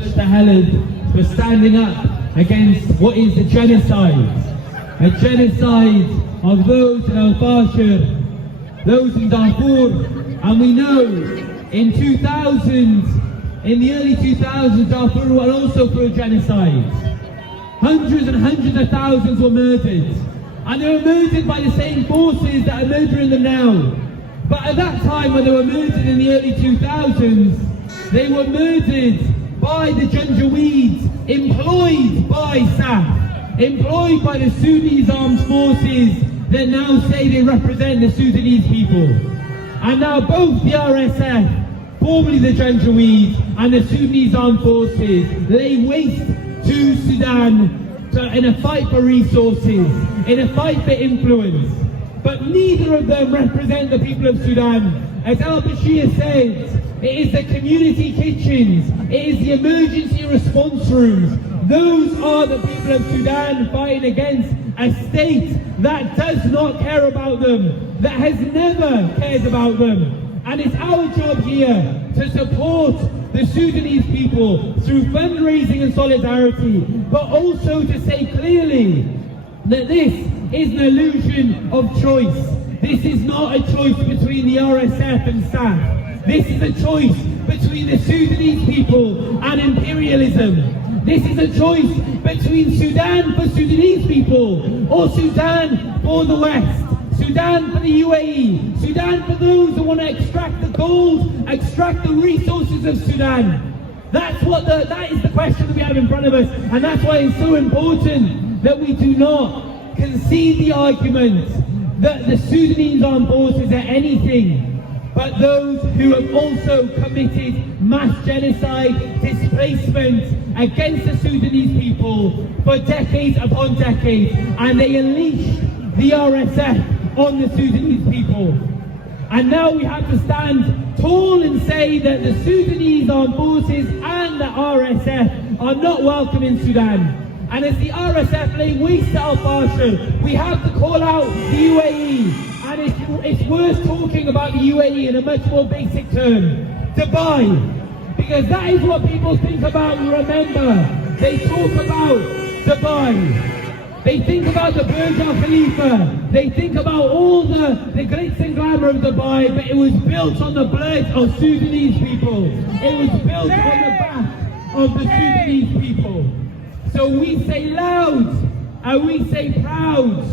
acknowledge the Hellas for standing up against what is a genocide of those in el-Fasher, those in Darfur. And we know in the early 2000s, Darfur were also through a genocide. Hundreds and hundreds of thousands were murdered. And they were murdered by the same forces that are murdering them now. But at that time, when they were murdered in the early 2000s, they were murdered by the Janjaweeds, employed by SAF, employed by the Sudanese armed forces that now say they represent the Sudanese people. And now both the RSF, formerly the Janjaweeds, and the Sudanese armed forces lay waste to Sudan in a fight for resources, in a fight for influence. But neither of them represent the people of Sudan. As el-Fasher says, it is the community kitchens, it is the emergency response rooms. Those are the people of Sudan fighting against a state that does not care about them, that has never cared about them. And it's our job here to support the Sudanese people through fundraising and solidarity, but also to say clearly that this is an illusion of choice. This is not a choice between the RSF and SAF. This is a choice between the Sudanese people and imperialism. This is a choice between Sudan for Sudanese people or Sudan for the West. Sudan for the UAE, Sudan for those who want to extract the gold, extract the resources of Sudan. That is the question that we have in front of us, and that's why it's so important that we do not concede the argument that the Sudanese armed forces are anything but those who have also committed mass genocide, displacement against the Sudanese people for decades upon decades, and they unleashed the RSF on the Sudanese people. And now we have to stand tall and say that the Sudanese armed forces and the RSF are not welcome in Sudan. And as the RSF lay waste to el-Fasher, we have to call out the UAE. And it's worth talking about the UAE in a much more basic term, Dubai. Because that is what people think about and remember. They talk about Dubai. They think about the Burj Al Khalifa. They think about all the glitz and glamour of Dubai, but it was built on the blood of Sudanese people. It was built on the back of the Sudanese people. So we say loud and we say proud.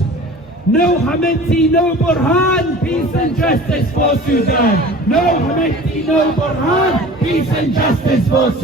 No Hameti, no Burhan, peace and justice for Sudan. No Hameti, no Burhan, peace and justice for Sudan.